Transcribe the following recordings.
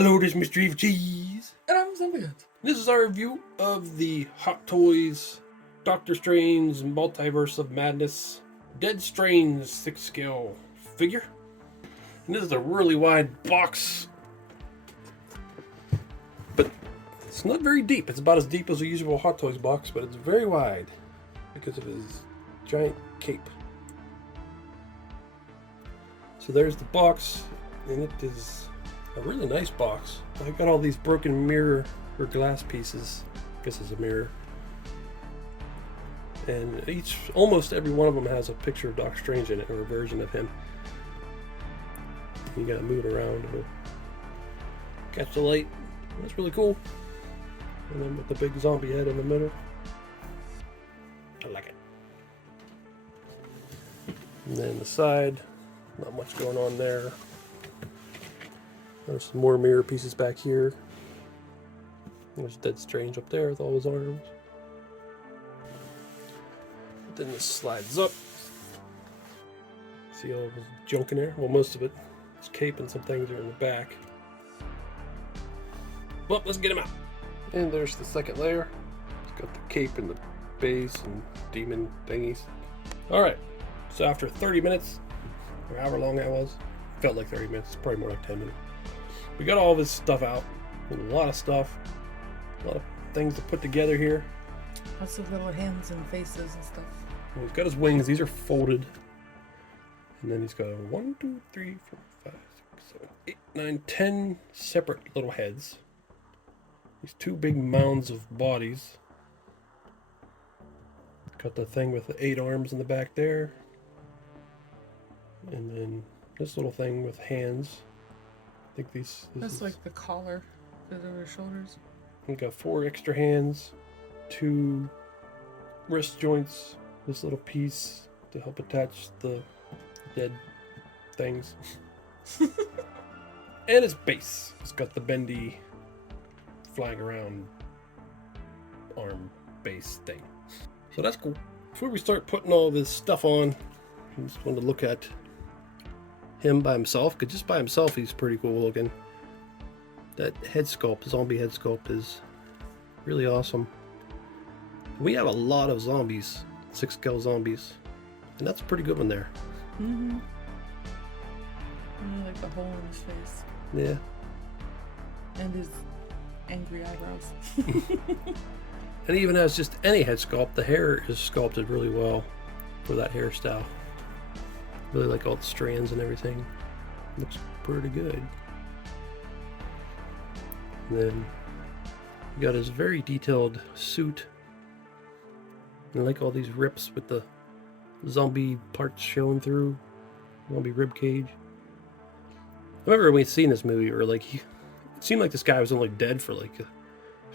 Hello, this is Mr. Evilcheese. And I'm Skit. This is our review of the Hot Toys Doctor Strange Multiverse of Madness Dead Strange 6 scale figure. And this is a really wide box, but it's not very deep. It's about as deep as a usual Hot Toys box, but it's very wide because of his giant cape. So there's the box, and it is a really nice box. I got all these broken mirror or glass pieces. I guess it's a mirror. And almost every one of them has a picture of Doctor Strange in it, or a version of him. You gotta move it around to catch the light. That's really cool. And then with the big zombie head in the middle. I like it. And then the side, not much going on there. There's some more mirror pieces back here. There's Dead Strange up there with all his arms. Then this slides up. See all of his junk in there? Well, most of it. His cape and some things are in the back. Well, let's get him out. And there's the second layer. It's got the cape and the base and demon thingies. Alright, so after 30 minutes, or however long that was, felt like 30 minutes, probably more like 10 minutes. We got all of his stuff out. A lot of stuff. A lot of things to put together here. Lots of little hands and faces and stuff. Well, he's got his wings. These are folded. And then he's got 1, 2, 3, 4, 5, 6, 7, 8, 9, 10 separate little heads. These two big mounds of bodies. Got the thing with the 8 arms in the back there. And then this little thing with hands. I think That's is like the collar because of his shoulders. We got 4 extra hands, 2 wrist joints, this little piece to help attach the dead things. And its base. It's got the bendy flying around arm base thing. So that's cool. Before we start putting all this stuff on, I just wanted to look at him by himself, because just by himself he's pretty cool looking. That head sculpt, zombie head sculpt, is really awesome. We have a lot of zombies, 6 scale zombies, and that's a pretty good one there. Mm-hmm. I like the hole in his face. Yeah. And his angry eyebrows. And even as just any head sculpt, the hair is sculpted really well for that hairstyle. Really like all the strands and everything. Looks pretty good. And then you got his very detailed suit. And I like all these rips with the zombie parts showing through. Zombie rib cage. I remember when we'd seen this movie, or like it seemed like this guy was only dead for like a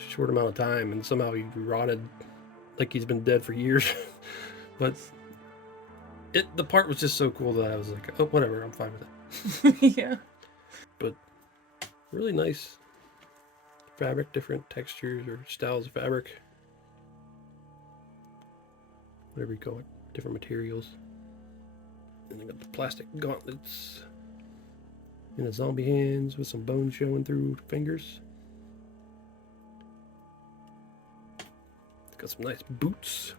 short amount of time, and somehow he rotted like he's been dead for years. But the part was just so cool that I was like, oh, whatever, I'm fine with it. Yeah. But really nice fabric, different textures or styles of fabric. Whatever you call it, different materials. And I got the plastic gauntlets and the zombie hands with some bones showing through fingers. Got some nice boots.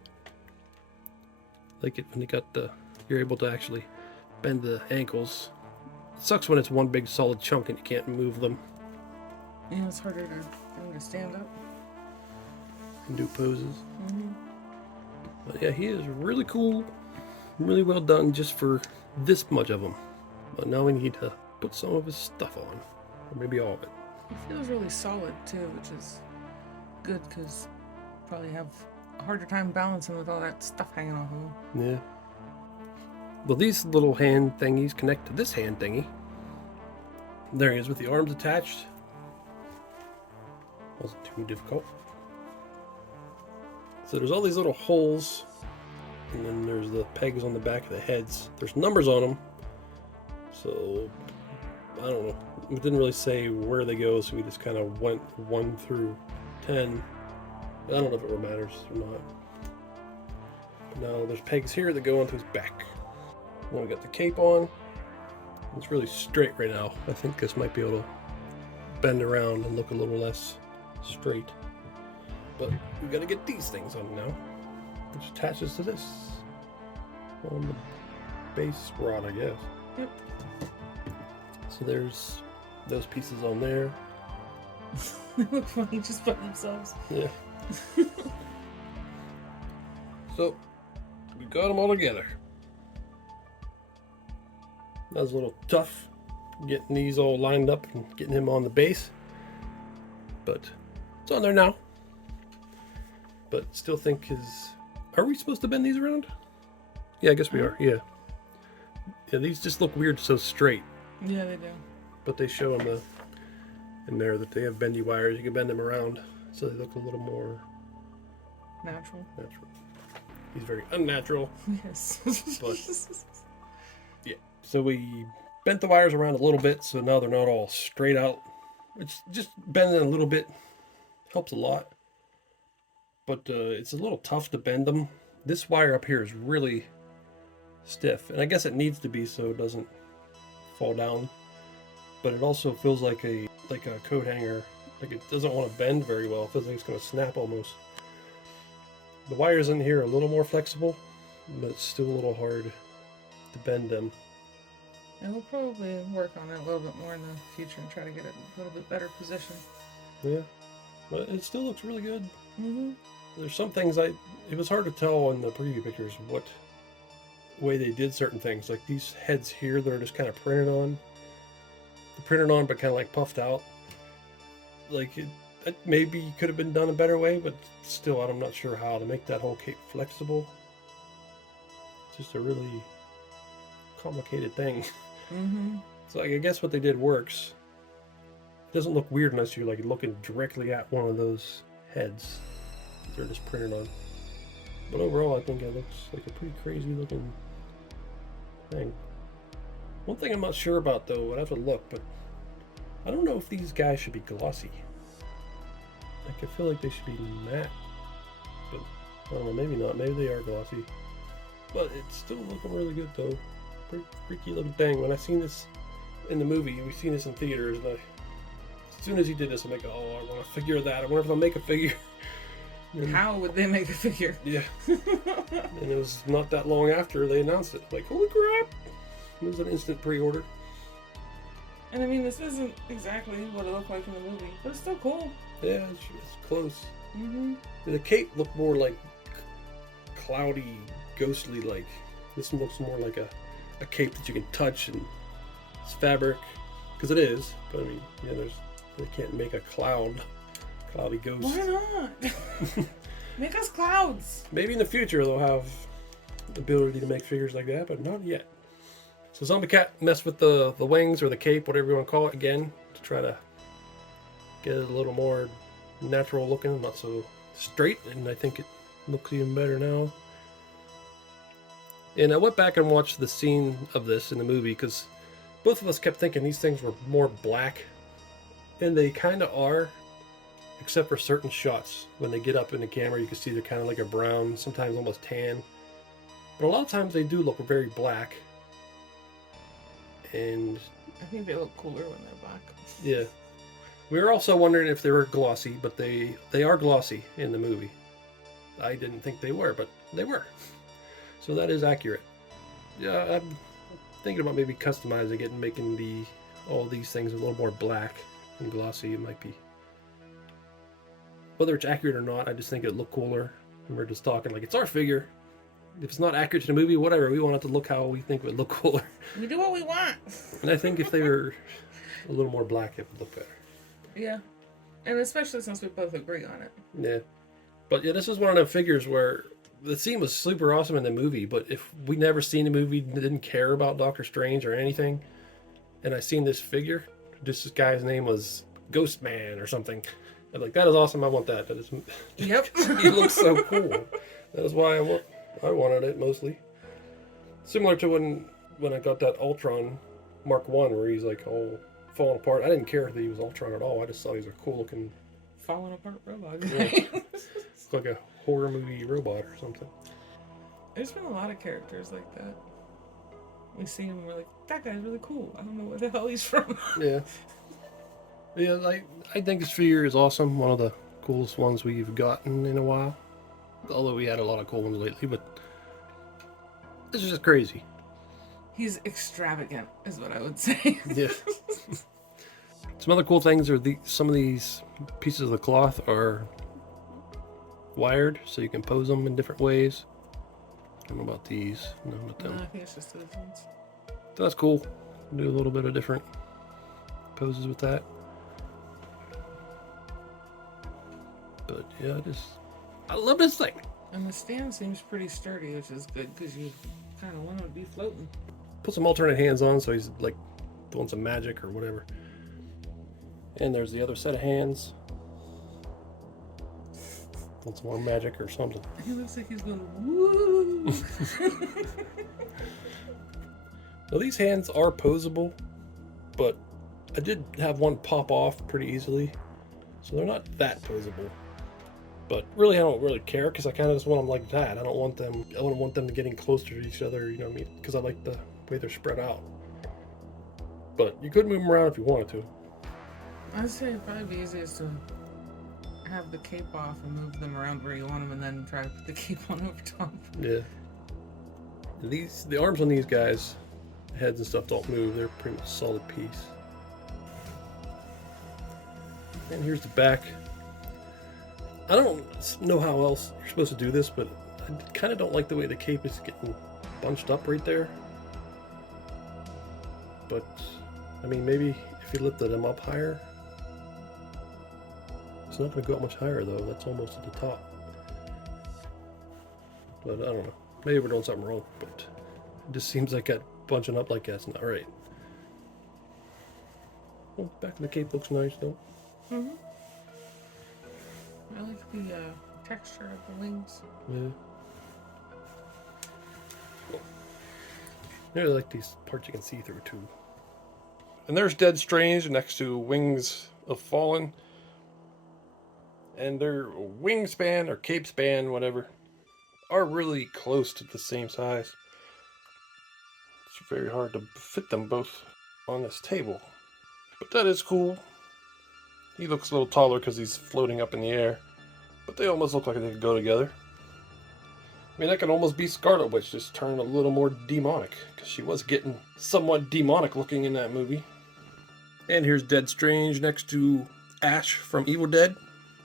Like it when you got you're able to actually bend the ankles. It sucks when it's one big solid chunk and you can't move them. Yeah, it's harder to stand up And do poses. Mm-hmm. But yeah, he is really cool. Really well done just for this much of him. But now we need to put some of his stuff on. Or maybe all of it. He feels really solid too, which is good because probably have a harder time balancing with all that stuff hanging off of him. Yeah. Well, these little hand thingies connect to this hand thingy. There he is with the arms attached. Wasn't too difficult. So there's all these little holes, and then there's the pegs on the back of the heads. There's numbers on them, so I don't know. We didn't really say where they go, so we just kind of went 1 through 10. I don't know if it really matters or not. Now there's pegs here that go onto his back. Then we got the cape on. It's really straight right now. I think this might be able to bend around and look a little less straight. But we gotta get these things on now, which attaches to this on the base rod, I guess. Yep. So there's those pieces on there. They look funny just by themselves. Yeah. So we got them all together. That was a little tough getting these all lined up and getting him on the base, but it's on there now. But still think are we supposed to bend these around? Yeah, I guess we are. Yeah. Yeah, these just look weird so straight. Yeah, they do. But they show in there that they have bendy wires. You can bend them around so they look a little more natural. He's very unnatural. Yes. But yeah. So we bent the wires around a little bit, so now they're not all straight out. It's just bending a little bit helps a lot. But it's a little tough to bend them. This wire up here is really stiff, and I guess it needs to be so it doesn't fall down. But it also feels like a coat hanger. Like it doesn't want to bend very well. It feels like it's going to snap almost. The wires in here are a little more flexible, but it's still a little hard to bend them. And we'll probably work on it a little bit more in the future and try to get it in a little bit better position. Yeah, but it still looks really good. Mm-hmm. There's some things it was hard to tell in the preview pictures what way they did certain things. Like these heads here that are just kind of printed on. They're printed on but kind of like puffed out. Like it maybe could have been done a better way, but still I'm not sure how to make that whole cape flexible. It's just a really complicated thing. Mm-hmm. So I guess what they did works. It doesn't look weird unless you're like looking directly at one of those heads. They're just printed on. But overall, I think it looks like a pretty crazy looking thing. One thing I'm not sure about though, I'd have to look, but I don't know if these guys should be glossy. Like I feel like they should be matte, but I don't know, maybe not. Maybe they are glossy. But it's still looking really good though. Pretty freaky looking thing. When I seen this in the movie, we've seen this in theaters, and as soon as he did this, I'm like, oh, I want to figure that. I wonder if they'll make a figure. And, how would they make a figure? Yeah. And it was not that long after they announced it. Like, holy crap! It was an instant pre-order. And I mean, this isn't exactly what it looked like in the movie, but it's still cool. Yeah, it's close. Mm-hmm. The cape looked more like cloudy, ghostly. Like this one looks more like a cape that you can touch, and it's fabric, because it is. But I mean, yeah, they can't make a cloudy ghost. Why not? Make us clouds. Maybe in the future they'll have the ability to make figures like that, but not yet. So Zombie Cat messed with the wings or the cape, whatever you want to call it, again to try to get it a little more natural looking, not so straight, and I think it looks even better now. And I went back and watched the scene of this in the movie because both of us kept thinking these things were more black, and they kind of are, except for certain shots. When they get up in the camera, you can see they're kind of like a brown, sometimes almost tan. But a lot of times they do look very black. And I think they look cooler when they're black. yeah. We were also wondering if they were glossy, but they are glossy in the movie. I didn't think they were, but they were. So that is accurate. Yeah, I'm thinking about maybe customizing it and making all these things a little more black and glossy. It might be. Whether it's accurate or not, I just think it'd look cooler. And we're just talking like it's our figure. If it's not accurate to the movie, whatever. We want it to look how we think it would look cooler. We do what we want. And I think if they were a little more black, it would look better. Yeah. And especially since we both agree on it. Yeah. But yeah, this is one of the figures where the scene was super awesome in the movie, but if we never seen the movie, didn't care about Doctor Strange or anything, and I seen this figure, this guy's name was Ghost Man or something, I'm like, that is awesome, I want that. That is, yep. He looks so cool. That is why I wanted it mostly. Similar to when I got that Ultron Mark 1 where he's like all falling apart. I didn't care that he was Ultron at all. I just thought he was a cool looking falling apart robot. Yeah. It's like a horror movie robot or something. There's been a lot of characters like that. We see him, we're like, that guy's really cool. I don't know where the hell he's from. Yeah. Yeah, I think this figure is awesome. One of the coolest ones we've gotten in a while. Although we had a lot of cool ones lately, but this is just crazy. He's extravagant, is what I would say. Yeah. Some other cool things are some of these pieces of the cloth are wired, so you can pose them in different ways. I don't know about these. No, not them. No, I think it's just those ones. So that's cool. Do a little bit of different poses with that. But yeah, I love this thing. And the stand seems pretty sturdy, which is good because you kind of want to be floating. Put some alternate hands on, so he's like doing some magic or whatever. And there's the other set of hands. Want some more magic or something. He looks like he's going woo. Now these hands are posable, but I did have one pop off pretty easily, so they're not that posable. But really, I don't really care because I kind of just want them like that. I don't want them. I don't want them getting closer to each other. You know what I mean? Because I like the way they're spread out. But you could move them around if you wanted to. I'd say it'd probably be easiest to have the cape off and move them around where you want them, and then try to put the cape on over top. Yeah. The arms on these guys, heads and stuff don't move. They're pretty much a solid piece. And here's the back. I don't know how else you're supposed to do this, but I kind of don't like the way the cape is getting bunched up right there. But, I mean, maybe if you lifted them up higher. It's not going to go up much higher, though. That's almost at the top. But I don't know. Maybe we're doing something wrong, but it just seems like that bunching up like that's not right. Well, back of the cape looks nice, though. Mm-hmm. I like the texture of the wings. Yeah. I really like these parts you can see through, too. And there's Dead Strange next to Wings of Fallen. And their wingspan or cape span, whatever, are really close to the same size. It's very hard to fit them both on this table. But that is cool. He looks a little taller because he's floating up in the air. But they almost look like they could go together. I mean, that could almost be Scarlet Witch, just turned a little more demonic. Because she was getting somewhat demonic looking in that movie. And here's Dead Strange next to Ash from Evil Dead.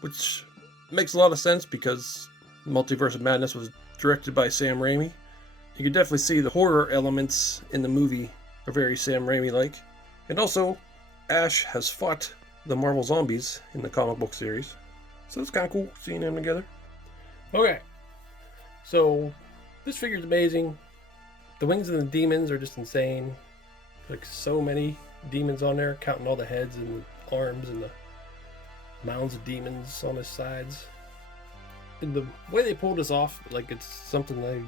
Which makes a lot of sense because Multiverse of Madness was directed by Sam Raimi. You can definitely see the horror elements in the movie are very Sam Raimi-like. And also, Ash has fought the Marvel Zombies in the comic book series. So it's kind of cool seeing them together. Okay, so this figure's amazing. The wings and the demons are just insane. Like so many demons on there, counting all the heads and the arms and the mounds of demons on his sides. And the way they pulled this off, like it's something I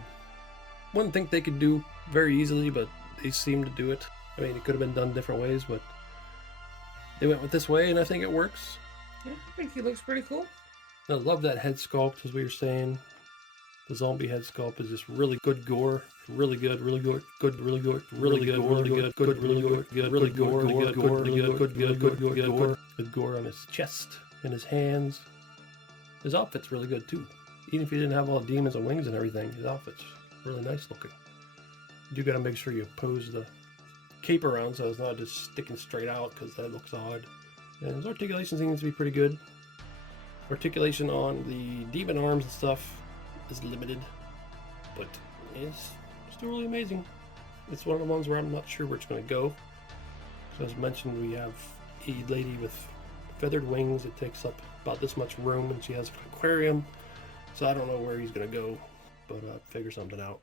wouldn't think they could do very easily, but they seem to do it. I mean, it could have been done different ways, but they went with this way, and I think it works. Yeah, I think he looks pretty cool. I love that head sculpt, as we were saying. The zombie head sculpt is just really good gore. Really good, really good, really good, really good, really good, good, really good, really gore, really good, good, good gore on his chest and his hands. His outfit's really good too. Even if he didn't have all the demons and wings and everything, his outfit's really nice looking. You do gotta make sure you pose the cape around so it's not just sticking straight out because that looks odd. And his articulation seems to be pretty good. Articulation on the demon arms and stuff is limited, but it's still really amazing. It's one of the ones where I'm not sure where it's going to go. So as mentioned, we have a lady with feathered wings. It takes up about this much room, and she has an aquarium. So I don't know where he's going to go, but figure something out.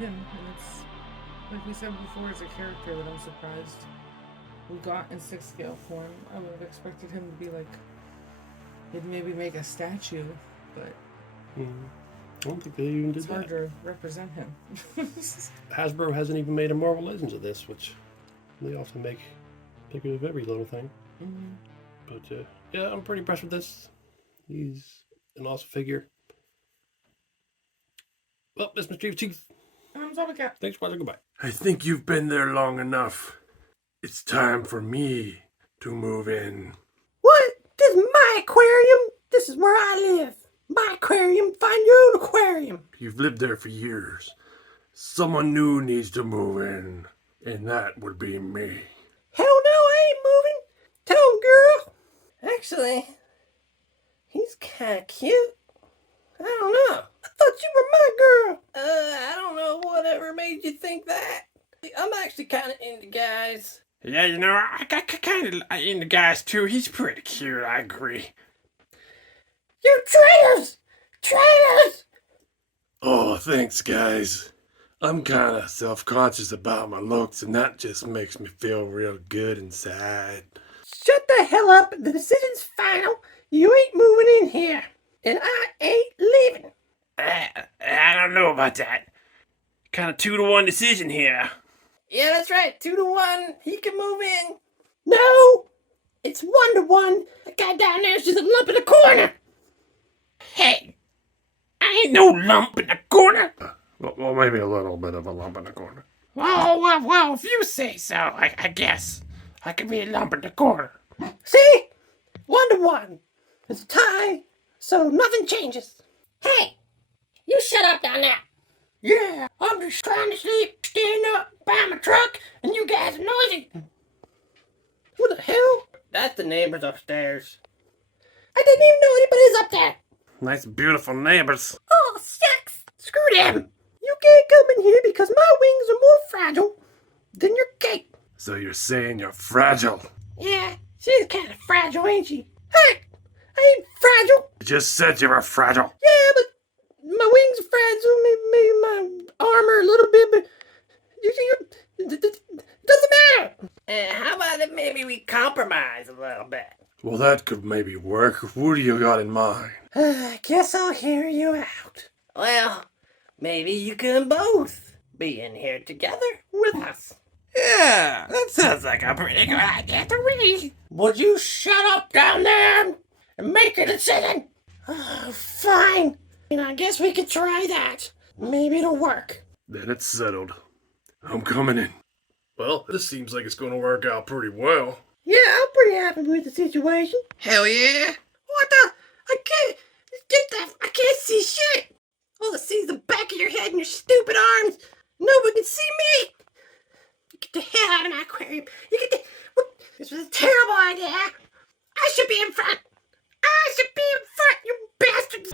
him, and it's like we said before, it's a character that I'm surprised we got in 6th scale form. I would have expected him to be like, he'd maybe make a statue, but I don't think they even did it's hard that. to represent him. Hasbro hasn't even made a Marvel Legends of this, which they often make of every little thing. But yeah, I'm pretty impressed with this. He's an awesome figure. Well, this is Mr. Evilcheese. I'm Zombie-Cat. Thanks for watching. Goodbye. I think you've been there long enough. It's time for me to move in. What? This is my aquarium. This is where I live. My aquarium. Find your own aquarium. You've lived there for years. Someone new needs to move in, and that would be me. Hell no, I ain't moving. Tell him, girl. Actually, he's kind of cute. I don't know. I thought you were my girl. I don't know whatever made you think that. I'm actually kind of into guys. Yeah, you know, I kind of into guys too. He's pretty cute, I agree. You traitors! Traitors! Oh, thanks, guys. I'm kind of self-conscious about my looks, and that just makes me feel real good inside. Shut the hell up. The decision's final. You ain't moving in here. And I ain't leaving. I don't know about that. Kind of 2-to-1 decision here. Yeah, that's right. 2-to-1. He can move in. No! It's 1-to-1. That guy down there's just a lump in the corner. Hey, I ain't no lump in the corner. Well, maybe a little bit of a lump in the corner. Well, if you say so, I guess. I could be a lump in the corner. See? 1-to-1. It's a tie, so nothing changes. Hey, you shut up down there. Yeah, I'm just trying to sleep, stand up by my truck, and you guys are noisy. What the hell? That's the neighbors upstairs. I didn't even know anybody's up there. Nice, beautiful neighbors. Oh, shucks. Screw them. You can't come in here because my wings are more fragile than your cape. So you're saying you're fragile? Yeah, she's kind of fragile, ain't she? Hey, I ain't fragile. You just said you were fragile. Yeah, but my wings are fragile, maybe my armor a little bit, but it doesn't matter. How about if maybe we compromise a little bit? Well, that could maybe work. What do you got in mind? I guess I'll hear you out. Well, maybe you can both be in here together with us. Yeah, that sounds like a pretty good idea to me. Would you shut up down there and make a decision? Fine. And I guess we could try that. Maybe it'll work. Then it's settled. I'm coming in. Well, this seems like it's going to work out pretty well. Yeah, I'm pretty happy with the situation. Hell yeah. What the? I can't get that. I can't see shit. All I see is the back of your head and your stupid arms. Nobody can see me. You get the hell out of my aquarium. This was a terrible idea. I should be in front. You bastards.